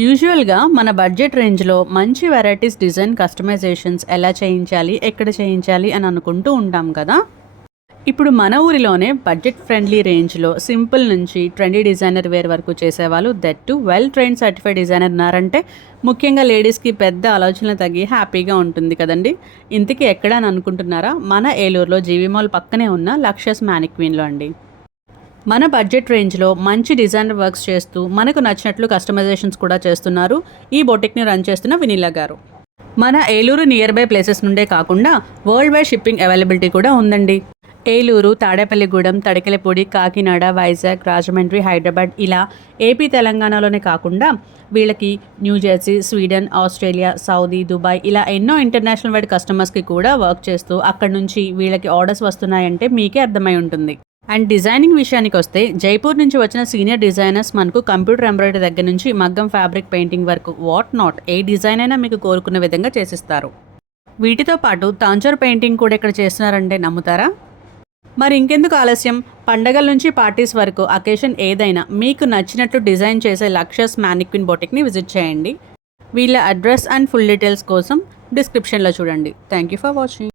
యూజువల్గా మన బడ్జెట్ రేంజ్లో మంచి వెరైటీస్, డిజైన్, కస్టమైజేషన్స్ ఎలా చేయించాలి, ఎక్కడ చేయించాలి అని అనుకుంటూ ఉంటాం కదా. ఇప్పుడు మన ఊరిలోనే బడ్జెట్ ఫ్రెండ్లీ రేంజ్లో సింపుల్ నుంచి ట్రెండీ డిజైనర్ వేర్ వరకు చేసేవాళ్ళు, that to well trained certified designer ఉన్నారంటే ముఖ్యంగా లేడీస్కి పెద్ద ఆలోచనలు తగ్గి హ్యాపీగా ఉంటుంది కదండి. ఇంతకీ ఎక్కడ అని అనుకుంటున్నారా? మన ఏలూరులో జీవీ మాల్ పక్కనే ఉన్న లక్షస్ మ్యానిక్వీన్లో అండి. మన బడ్జెట్ రేంజ్లో మంచి డిజైనర్ వర్క్స్ చేస్తూ మనకు నచ్చినట్లు కస్టమైజేషన్స్ కూడా చేస్తున్నారు ఈ బొటిక్ని రన్ చేస్తున్న వినీలా గారు. మన ఏలూరు నియర్ బై ప్లేసెస్ నుండే కాకుండా వరల్డ్ వైడ్ షిప్పింగ్ అవైలబిలిటీ కూడా ఉందండి. ఏలూరు, తాడేపల్లిగూడెం, తడికెలపూడి, కాకినాడ, వైజాగ్, రాజమండ్రి, హైదరాబాద్ ఇలా ఏపీ, తెలంగాణలోనే కాకుండా వీళ్ళకి New Jersey, Sweden, Australia, Saudi, Dubai ఇలా ఎన్నో ఇంటర్నేషనల్ వైడ్ కస్టమర్స్కి కూడా వర్క్ చేస్తూ అక్కడ నుంచి వీళ్ళకి ఆర్డర్స్ వస్తున్నాయంటే మీకే అర్థమై ఉంటుంది. అండ్ డిజైనింగ్ విషయానికి వస్తే జైపూర్ నుంచి వచ్చిన సీనియర్ డిజైనర్స్ మనకు కంప్యూటర్ ఎంబ్రాయిడరీ దగ్గర నుంచి మగ్గం ఫ్యాబ్రిక్ పెయింటింగ్ వరకు వాట్ నాట్ ఏ డిజైన్ అయినా మీకు కోరుకున్న విధంగా చేసిస్తారు. వీటితో పాటు తాంజోర్ పెయింటింగ్ కూడా ఇక్కడ చేస్తున్నారంటే నమ్ముతారా? మరి ఇంకెందుకు ఆలస్యం, పండగల నుంచి పార్టీస్ వరకు అకేషన్ ఏదైనా మీకు నచ్చినట్లు డిజైన్ చేసే లక్షస్ మ్యానిక్విన్ బొటిక్ని విజిట్ చేయండి. వీళ్ళ అడ్రస్ అండ్ ఫుల్ డీటెయిల్స్ కోసం డిస్క్రిప్షన్లో చూడండి. Thank you for watching.